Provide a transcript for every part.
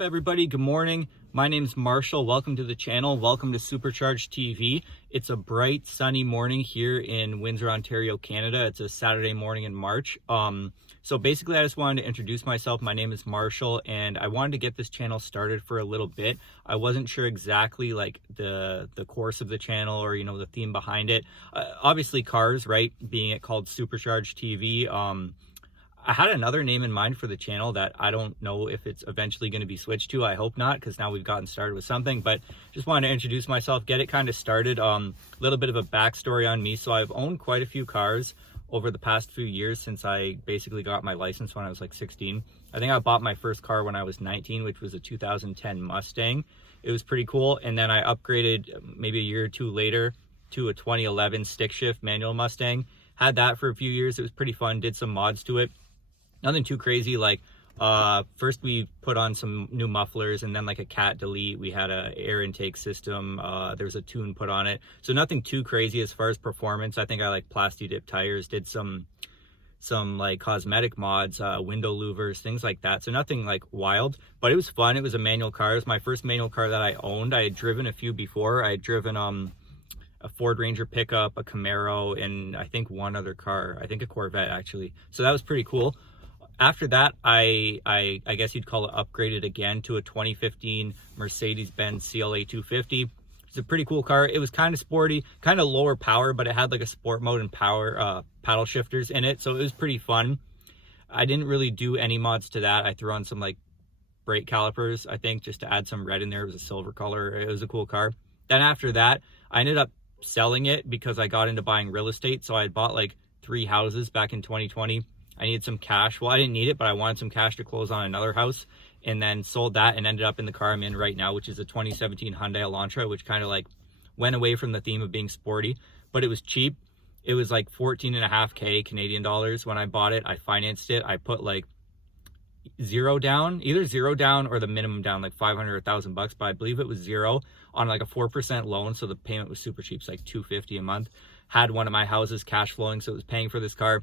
up, everybody? Good morning. My name's Marshall. Welcome to the channel. Welcome to Supercharged TV. It's a bright, sunny morning here in Windsor, Ontario, Canada. It's a Saturday morning in March. So basically, I just wanted to introduce myself. My name is Marshall, and I wanted to get this channel started for a little bit. I wasn't sure exactly like the course of the channel or, you know, the theme behind it. Obviously, cars, right? Being it called Supercharged TV. I had another name in mind for the channel that I don't know if it's eventually going to be switched to. I hope not, because now we've gotten started with something, but just wanted to introduce myself, get it kind of started. A little bit of a backstory on me. So I've owned quite a few cars over the past few years since I basically got my license when I was like 16. I think I bought my first car when I was 19, which was a 2010 Mustang. It was pretty cool. And then I upgraded maybe a year or two later to a 2011 stick shift manual Mustang. Had that for a few years. It was pretty fun. Did some mods to it. Nothing too crazy. Like first we put on some new mufflers and then like a cat delete. We had a air intake system. There's a tune put on it. So nothing too crazy as far as performance. I think I like plasti dip tires, did some like cosmetic mods, window louvers, things like that. So nothing like wild, but it was fun. It was a manual car. It was my first manual car that I owned. I had driven a few before. I had driven a Ford Ranger pickup, a Camaro, and I think one other car. I think a Corvette actually. So that was pretty cool. After that, I guess you'd call it upgraded again to a 2015 Mercedes-Benz CLA 250. It's a pretty cool car. It was kind of sporty, kind of lower power, but it had like a sport mode and power paddle shifters in it. So it was pretty fun. I didn't really do any mods to that. I threw on some like brake calipers, I think, just to add some red in there. It was a silver color. It was a cool car. Then after that, I ended up selling it because I got into buying real estate. So I had bought like 3 houses back in 2020. I needed some cash. Well, I didn't need it, but I wanted some cash to close on another house, and then sold that and ended up in the car I'm in right now, which is a 2017 Hyundai Elantra, which kind of like went away from the theme of being sporty, but it was cheap. It was like 14.5K Canadian dollars when I bought it. I financed it. I put like zero down, either zero down or the minimum down, like 500 or 1,000 bucks, but I believe it was zero on like a 4% loan. So the payment was super cheap. It's like $250 a month. Had one of my houses cash flowing, so it was paying for this car.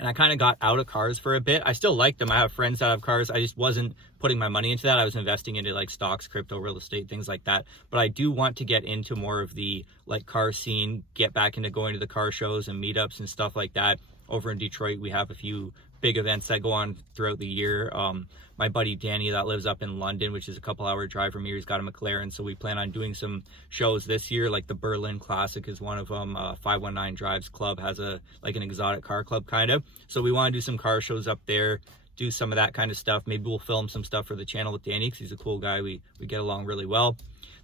And I kind of got out of cars for a bit. I still like them. I have friends that have cars. I just wasn't putting my money into that. I was investing into like stocks, crypto, real estate, things like that. But I do want to get into more of the like car scene, get back into going to the car shows and meetups and stuff like that. Over in Detroit, we have a few big events that go on throughout the year. My buddy Danny that lives up in London, which is a couple-hour drive from here, he's got a McLaren, so we plan on doing some shows this year. Like the Berlin Classic is one of them. 519 Drives Club has a like an exotic car club kind of, so we want to do some car shows up there, do some of that kind of stuff. Maybe we'll film some stuff for the channel with Danny because he's a cool guy. We get along really well.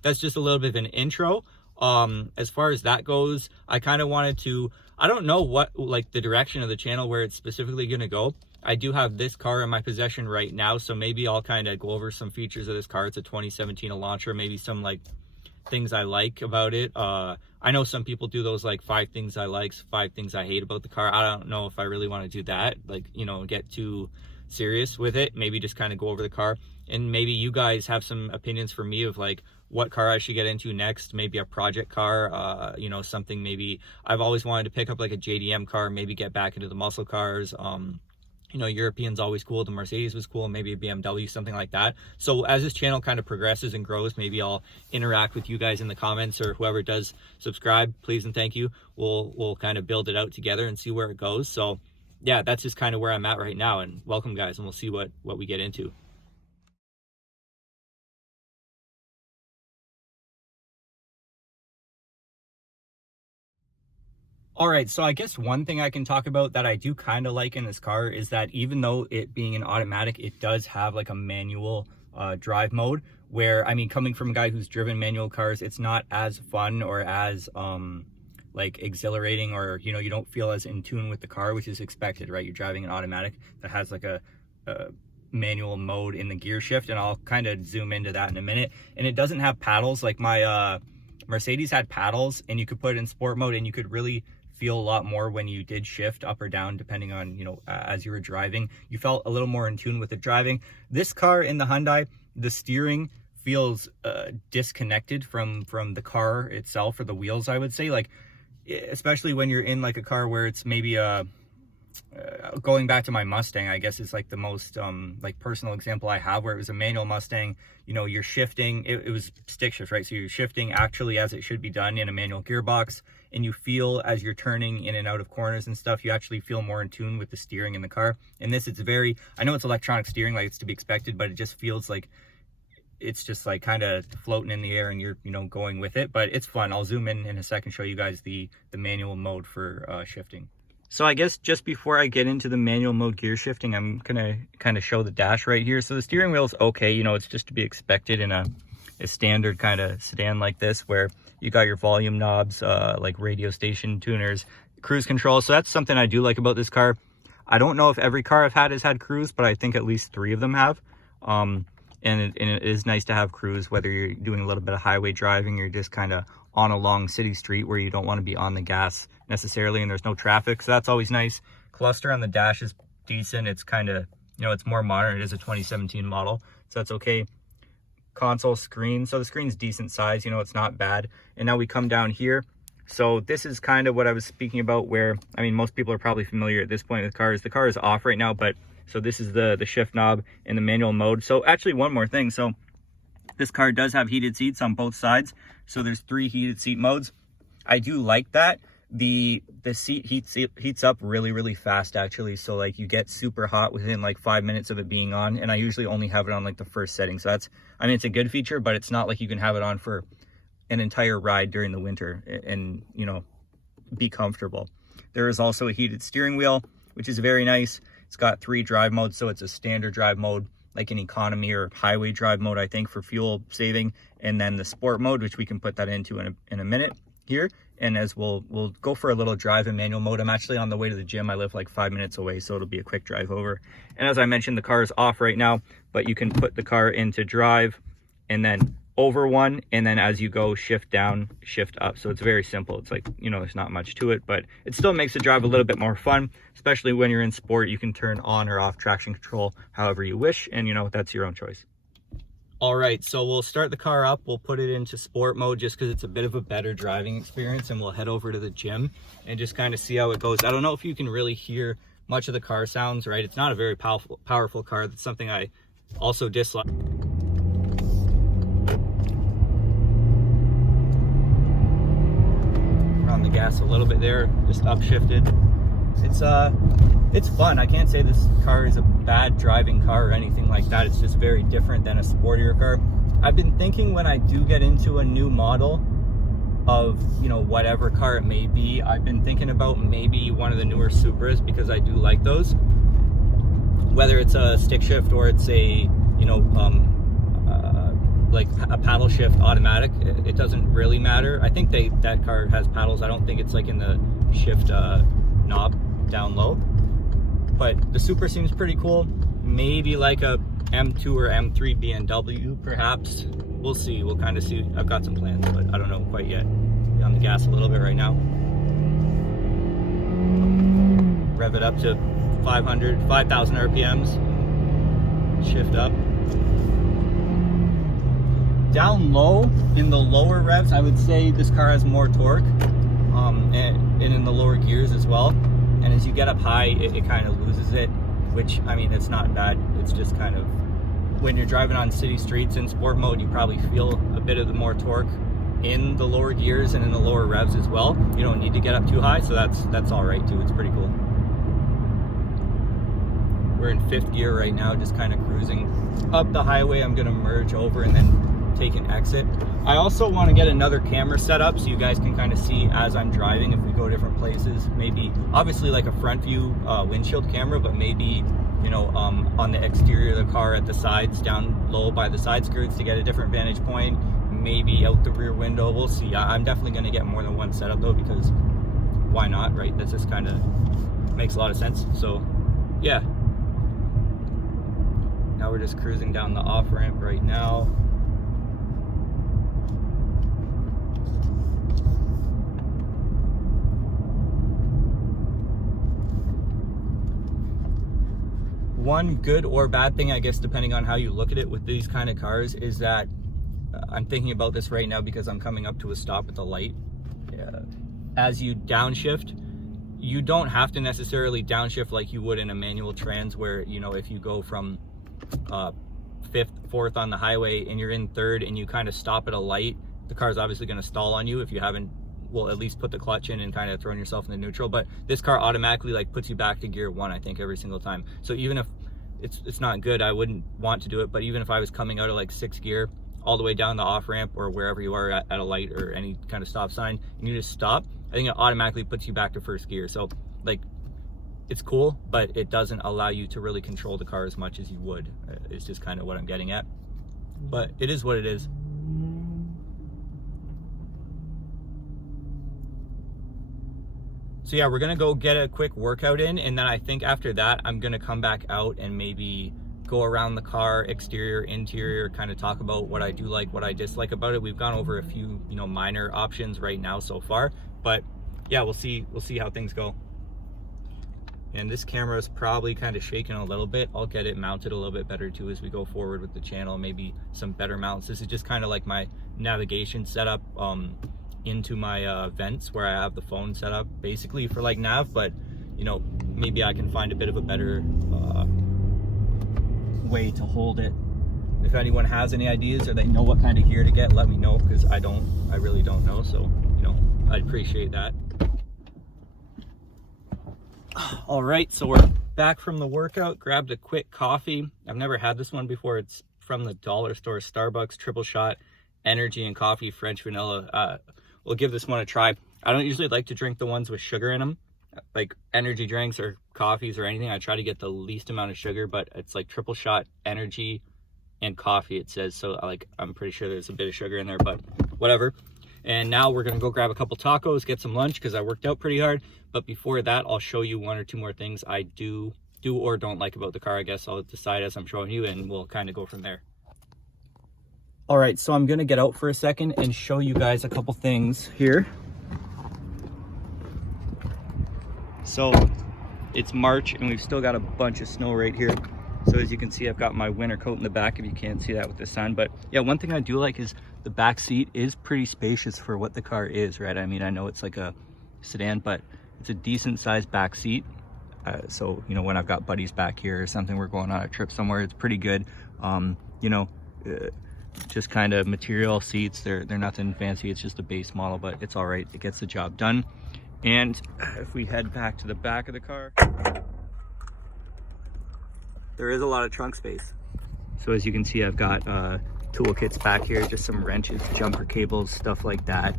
That's just a little bit of an intro. As far as that goes, I kind of wanted to, I don't know what like the direction of the channel where it's specifically going to go. I do have this car in my possession right now, so maybe I'll kind of go over some features of this car. It's a 2017 Elantra, maybe some like things I like about it. I know some people do those like 5 things I like, 5 things I hate about the car. I don't know if I really want to do that, like, you know, get too serious with it. Maybe just kind of go over the car, and maybe you guys have some opinions for me of like what car I should get into next. Maybe a project car, you know, something. Maybe I've always wanted to pick up like a JDM car, maybe get back into the muscle cars. You know, European's always cool. The Mercedes was cool. Maybe a BMW, something like that. So as this channel kind of progresses and grows, maybe I'll interact with you guys in the comments, or whoever does subscribe, please and thank you. We'll kind of build it out together and see where it goes. So yeah, that's just kind of where I'm at right now, and welcome guys, and we'll see what we get into. All right, so I guess one thing I can talk about that I do kind of like in this car is that even though it being an automatic, it does have like a manual drive mode where, I mean, coming from a guy who's driven manual cars, it's not as fun or as like exhilarating, or, you know, you don't feel as in tune with the car, which is expected, right? You're driving an automatic that has like a manual mode in the gear shift, and I'll kind of zoom into that in a minute. And it doesn't have paddles. Like my Mercedes had paddles, and you could put it in sport mode, and you could really feel a lot more when you did shift up or down, depending on, you know, as you were driving. You felt a little more in tune with the driving. This car in the Hyundai, the steering feels disconnected from the car itself, or the wheels, I would say. Like, especially when you're in like a car where it's maybe a going back to my Mustang, I guess it's like the most like personal example I have, where it was a manual Mustang. You know, you're shifting, it was stick shift, right? So you're shifting actually as it should be done in a manual gearbox, and you feel as you're turning in and out of corners and stuff, you actually feel more in tune with the steering in the car. And this, it's very, I know it's electronic steering, like it's to be expected, but it just feels like it's just like kind of floating in the air and you're, you know, going with it. But it's fun. I'll zoom in a second, show you guys the manual mode for shifting. So I guess just before I get into the manual mode gear shifting, I'm gonna kind of show the dash right here. So the steering wheel's okay, you know, it's just to be expected in a standard kind of sedan like this, where you got your volume knobs, like radio station tuners, cruise control. So that's something I do like about this car. I don't know if every car I've had has had cruise, but I think at least 3 of them have. And it is nice to have cruise, whether you're doing a little bit of highway driving, or you're just kind of on a long city street where you don't want to be on the gas necessarily and there's no traffic. So that's always nice. Cluster on the dash is decent. It's kind of, you know, it's more modern. It is a 2017 model, so that's okay. Console screen, so the screen's decent size, you know, it's not bad. And now we come down here. So this is kind of what I was speaking about, where, I mean, most people are probably familiar at this point with cars. The car is off right now, but so this is the shift knob in the manual mode. So actually one more thing. So this car does have heated seats on both sides. So there's 3 heated seat modes. I do like that. The seat heats up really fast actually. So like you get super hot within like 5 minutes of it being on. And I usually only have it on like the first setting. So that's, I mean, it's a good feature, but it's not like you can have it on for an entire ride during the winter and, you know, be comfortable. There is also a heated steering wheel, which is very nice. It's got 3 drive modes. So it's a standard drive mode, like an economy or highway drive mode, I think, for fuel saving, and then the sport mode, which we can put that into in a minute here. And as we'll go for a little drive in manual mode. I'm actually on the way to the gym. I live like 5 minutes away, so it'll be a quick drive over. And as I mentioned, the car is off right now, but you can put the car into drive and then over one, and then as you go, shift down, shift up. So it's very simple. It's like, you know, there's not much to it, but it still makes the drive a little bit more fun, especially when you're in sport. You can turn on or off traction control however you wish, and you know, that's your own choice. All right, so we'll start the car up. We'll put it into sport mode just because it's a bit of a better driving experience, and we'll head over to the gym and just kind of see how it goes. I don't know if you can really hear much of the car sounds, right? It's not a very powerful car. That's something I also dislike. On the gas a little bit there, just upshifted. It's fun. I can't say this car is a bad driving car or anything like that. It's just very different than a sportier car. I've been thinking, when I do get into a new model of, you know, whatever car it may be, I've been thinking about maybe one of the newer Supras, because I do like those, whether it's a stick shift or it's a, you know, like a paddle shift automatic. It doesn't really matter. I think that car has paddles. I don't think it's like in the shift knob down low, but the Supra seems pretty cool. Maybe like a M2 or M3 BMW perhaps. We'll see. We'll kind of see. I've got some plans, but I don't know quite yet. Be on the gas a little bit right now. Rev it up to 5,000 RPMs. Shift up. Down low, in the lower revs, I would say this car has more torque, and in the lower gears as well. And as you get up high, it kind of loses it, which, I mean, it's not bad. It's just kind of, when you're driving on city streets in sport mode, you probably feel a bit of the more torque in the lower gears and in the lower revs as well. You don't need to get up too high, so that's all right too. It's pretty cool. We're in 5th gear right now, just kind of cruising up the highway. I'm gonna merge over and then take an exit. I also want to get another camera set up so you guys can kind of see as I'm driving if we go different places. Maybe, obviously, like a front view windshield camera, but maybe, you know, on the exterior of the car at the sides, down low by the side skirts to get a different vantage point. Maybe out the rear window. We'll see. I'm definitely going to get more than one setup though, because why not, right? This just kind of makes a lot of sense. So yeah, now we're just cruising down the off ramp right now. One good or bad thing, I guess, depending on how you look at it with these kind of cars, is that I'm thinking about this right now because I'm coming up to a stop at the light. As you downshift, you don't have to necessarily downshift like you would in a manual trans, where, you know, if you go from fifth, fourth on the highway and you're in third and you kind of stop at a light, the car's obviously going to stall on you if you haven't, well, at least put the clutch in and kind of thrown yourself into neutral. But this car automatically like puts you back to gear 1, I think, every single time. So even if it's not good, I wouldn't want to do it. But even if I was coming out of like 6th gear all the way down the off ramp or wherever you are at a light or any kind of stop sign, and you just stop, I think it automatically puts you back to 1st gear. So like, it's cool, but it doesn't allow you to really control the car as much as you would. It's just kind of what I'm getting at, but it is what it is. So yeah, we're gonna go get a quick workout in, and then I think after that I'm gonna come back out and maybe go around the car, exterior, interior, kind of talk about what I do like, what I dislike about it. We've gone over a few, you know, minor options right now so far, but yeah, we'll see how things go. And this camera is probably kind of shaking a little bit. I'll get it mounted a little bit better too as we go forward with the channel, maybe some better mounts. This is just kind of like my navigation setup into my vents, where I have the phone set up basically for like nav, but you know, maybe I can find a bit of a better way to hold it. If anyone has any ideas or they know what kind of gear to get, let me know, because I really don't know. So, you know, I'd appreciate that. All right, so we're back from the workout, grabbed a quick coffee. I've never had this one before. It's from the dollar store, Starbucks, triple shot, energy and coffee, French vanilla. We'll give this one a try. I don't usually like to drink the ones with sugar in them, like energy drinks or coffees or anything. I try to get the least amount of sugar, but it's like triple shot, energy, and coffee, it says. So like, I'm pretty sure there's a bit of sugar in there, but whatever. And now we're gonna go grab a couple tacos, get some lunch, because I worked out pretty hard. But before that, I'll show you 1 or 2 more things I do or don't like about the car. I guess I'll decide as I'm showing you, and we'll kind of go from there. All right, so I'm gonna get out for a second and show you guys a couple things here. So it's March and we've still got a bunch of snow right here. So as you can see, I've got my winter coat in the back, if you can't see that with the sun. But yeah, one thing I do like is the back seat is pretty spacious for what the car is, right? I mean, I know it's like a sedan, but it's a decent sized back seat. So, you know, when I've got buddies back here or something, we're going on a trip somewhere, it's pretty good. You know, just kind of material seats. They're nothing fancy. It's just a base model, but it's all right. It gets the job done. And if we head back to the back of the car, there is a lot of trunk space. So as you can see, I've got toolkits back here, just some wrenches, jumper cables, stuff like that,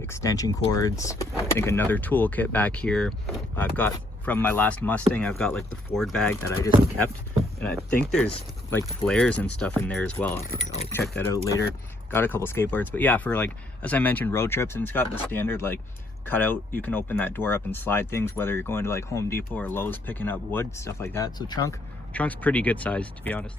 extension cords. I think another toolkit back here. I've got, from my last Mustang, I've got like the Ford bag that I just kept, and I think there's like flares and stuff in there as well. I'll check that out later. Got a couple skateboards, but yeah, for like, as I mentioned, road trips, and it's got the standard like cutout, you can open that door up and slide things, whether you're going to like Home Depot or Lowe's picking up wood, stuff like that. So trunk's pretty good size, to be honest.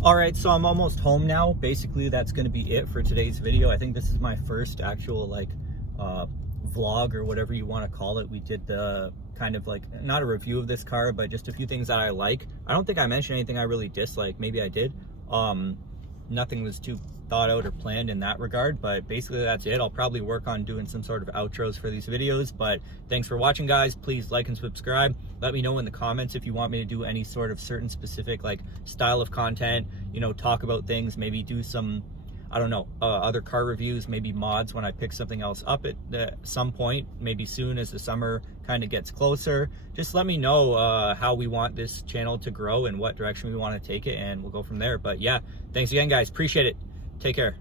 All right, so I'm almost home now. Basically, that's going to be it for today's video. I think this is my first actual like vlog or whatever you want to call it. We did the kind of like, not a review of this car, but just a few things that I like. I don't think I mentioned anything I really dislike. Maybe I did. Nothing was too thought out or planned in that regard, but basically that's it. I'll probably work on doing some sort of outros for these videos, but thanks for watching, guys. Please like and subscribe. Let me know in the comments if you want me to do any sort of certain specific like style of content, you know, talk about things, maybe do some, I don't know, other car reviews, maybe mods when I pick something else up at some point, maybe soon as the summer kind of gets closer. Just let me know how we want this channel to grow and what direction we want to take it, and we'll go from there. But yeah, thanks again, guys. Appreciate it. Take care.